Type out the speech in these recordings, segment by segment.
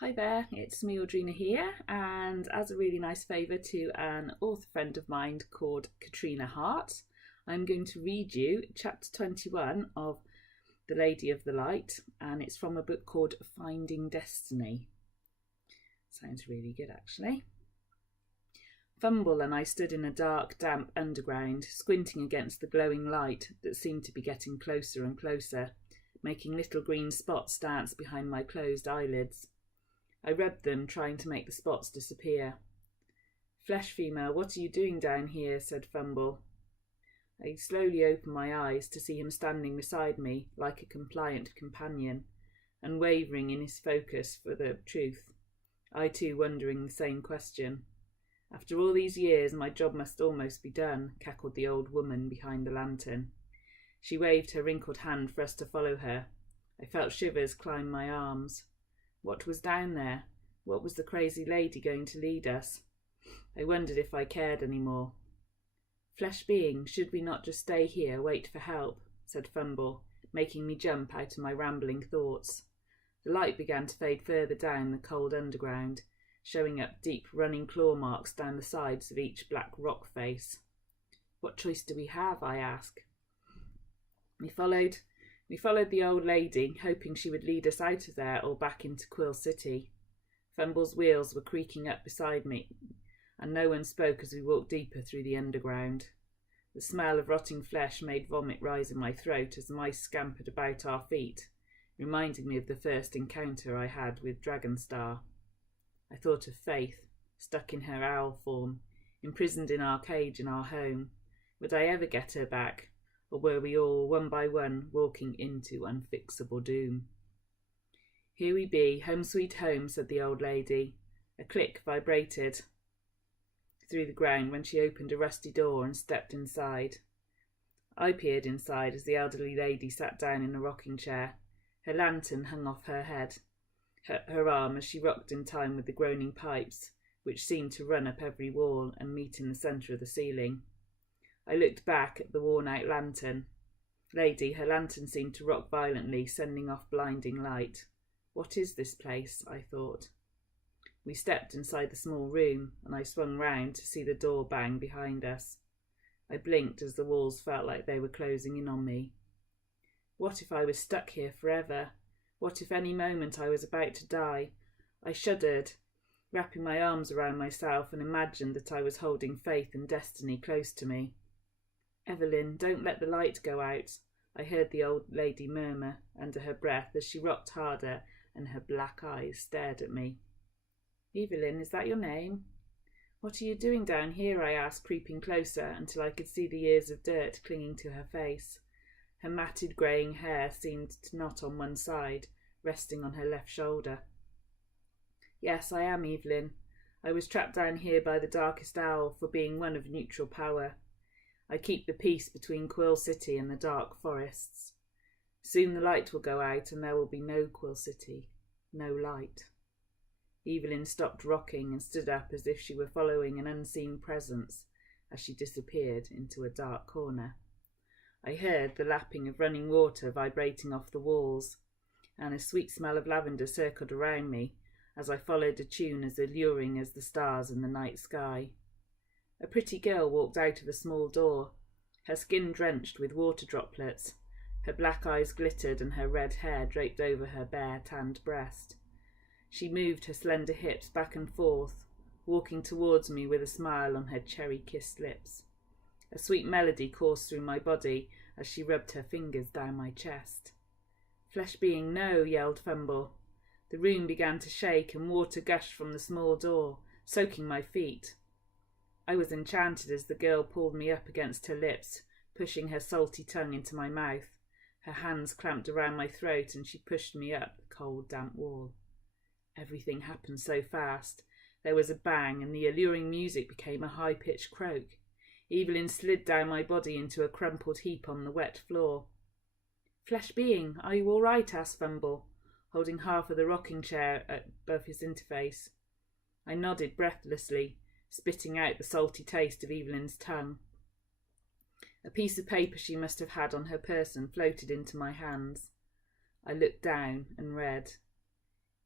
Hi there, it's me Audrina here, and as a really nice favour to an author friend of mine called Katrina Hart, I'm going to read you chapter 21 of The Lady of the Light, and it's from a book called Finding Destiny. Sounds really good actually. Fumble and I stood in a dark, damp underground, squinting against the glowing light that seemed to be getting closer and closer, making little green spots dance behind my closed eyelids. I rubbed them, trying to make the spots disappear. "Flesh female, what are you doing down here?" said Fumble. I slowly opened my eyes to see him standing beside me like a compliant companion, unwavering in his focus for the truth, I too wondering the same question. "After all these years, my job must almost be done," cackled the old woman behind the lantern. She waved her wrinkled hand for us to follow her. I felt shivers climb my arms. What was down there? What was the crazy lady going to lead us? I wondered if I cared any more. "Flesh being, should we not just stay here, wait for help?" said Fumble, making me jump out of my rambling thoughts. The light began to fade further down the cold underground, showing up deep running claw marks down the sides of each black rock face. "What choice do we have?" I asked. We followed the old lady, hoping she would lead us out of there or back into Quill City. Fumble's wheels were creaking up beside me, and no one spoke as we walked deeper through the underground. The smell of rotting flesh made vomit rise in my throat as mice scampered about our feet, reminding me of the first encounter I had with Dragonstar. I thought of Faith, stuck in her owl form, imprisoned in our cage in our home. Would I ever get her back? Or were we all, one by one, walking into unfixable doom? "Here we be, home sweet home," said the old lady. A click vibrated through the ground when she opened a rusty door and stepped inside. I peered inside as the elderly lady sat down in a rocking chair. Her lantern hung off her head, her arm as she rocked in time with the groaning pipes, which seemed to run up every wall and meet in the centre of the ceiling. I looked back at the worn-out lantern. Lady, her lantern seemed to rock violently, sending off blinding light. What is this place? I thought. We stepped inside the small room, and I swung round to see the door bang behind us. I blinked as the walls felt like they were closing in on me. What if I was stuck here forever? What if any moment I was about to die? I shuddered, wrapping my arms around myself, and imagined that I was holding Faith and Destiny close to me. "Evelyn, don't let the light go out," I heard the old lady murmur under her breath as she rocked harder and her black eyes stared at me. "Evelyn, is that your name?" "What are you doing down here?" I asked, creeping closer until I could see the ears of dirt clinging to her face. Her matted greying hair seemed to knot on one side, resting on her left shoulder. "Yes, I am Evelyn. I was trapped down here by the darkest owl for being one of neutral power. I keep the peace between Quill City and the dark forests. Soon the light will go out and there will be no Quill City, no light." Evelyn stopped rocking and stood up as if she were following an unseen presence as she disappeared into a dark corner. I heard the lapping of running water vibrating off the walls, and a sweet smell of lavender circled around me as I followed a tune as alluring as the stars in the night sky. A pretty girl walked out of a small door, her skin drenched with water droplets. Her black eyes glittered and her red hair draped over her bare, tanned breast. She moved her slender hips back and forth, walking towards me with a smile on her cherry-kissed lips. A sweet melody coursed through my body as she rubbed her fingers down my chest. "Flesh being, no," yelled Fumble. The room began to shake and water gushed from the small door, soaking my feet. I was enchanted as the girl pulled me up against her lips, pushing her salty tongue into my mouth. Her hands clamped around my throat and she pushed me up the cold, damp wall. Everything happened so fast. There was a bang and the alluring music became a high-pitched croak. Evelyn slid down my body into a crumpled heap on the wet floor. "Flesh being, are you all right?" asked Fumble, holding half of the rocking chair above his interface. I nodded breathlessly, spitting out the salty taste of Evelyn's tongue. A piece of paper she must have had on her person floated into my hands. I looked down and read,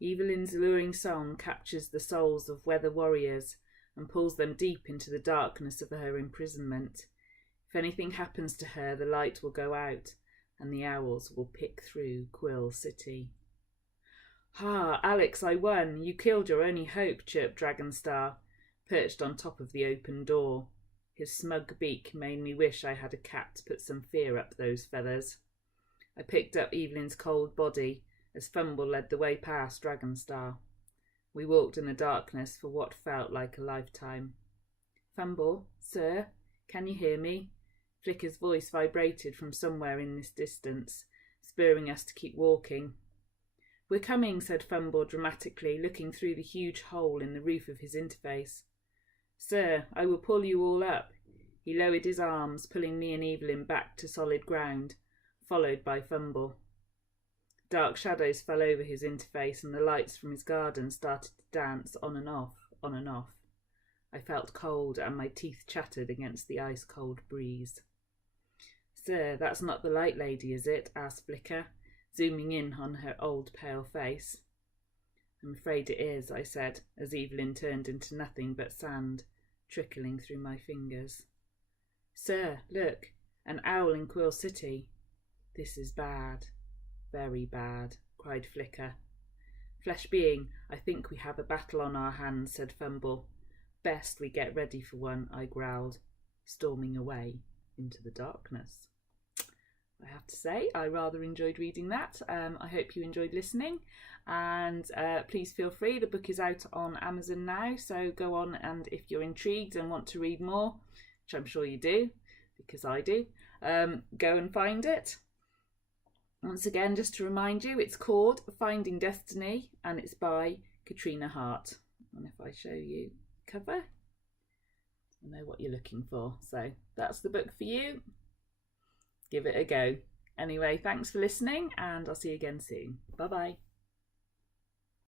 Evelyn's alluring song captures the souls of weather warriors and pulls them deep into the darkness of her imprisonment. If anything happens to her, the light will go out and the owls will pick through Quill City. "Ha, Alex, I won. You killed your only hope," chirped Dragonstar, perched on top of the open door. His smug beak made me wish I had a cat to put some fear up those feathers. I picked up Evelyn's cold body as Fumble led the way past Dragonstar. We walked in the darkness for what felt like a lifetime. "Fumble, sir, can you hear me?" Flicker's voice vibrated from somewhere in this distance, spurring us to keep walking. "We're coming," said Fumble dramatically, looking through the huge hole in the roof of his interface. "Sir, I will pull you all up." He lowered his arms, pulling me and Evelyn back to solid ground, followed by Fumble. Dark shadows fell over his interface and the lights from his garden started to dance on and off, on and off. I felt cold and my teeth chattered against the ice-cold breeze. "Sir, that's not the light lady, is it?" asked Flicker, zooming in on her old pale face. "I'm afraid it is," I said, as Evelyn turned into nothing but sand, trickling through my fingers. "Sir, look, an owl in Quill City." "This is bad, very bad," cried Flicker. "Flesh being, I think we have a battle on our hands," said Fumble. "Best we get ready for one," I growled, storming away into the darkness. I have to say, I rather enjoyed reading that. I hope you enjoyed listening, and please feel free. The book is out on Amazon now, so go on, and if you're intrigued and want to read more, which I'm sure you do, because I do, go and find it. Once again, just to remind you, it's called Finding Destiny, and it's by Katrina Hart. And if I show you the cover, you know what you're looking for. So that's the book for you. Give it a go. Anyway, thanks for listening, and I'll see you again soon. Bye-bye.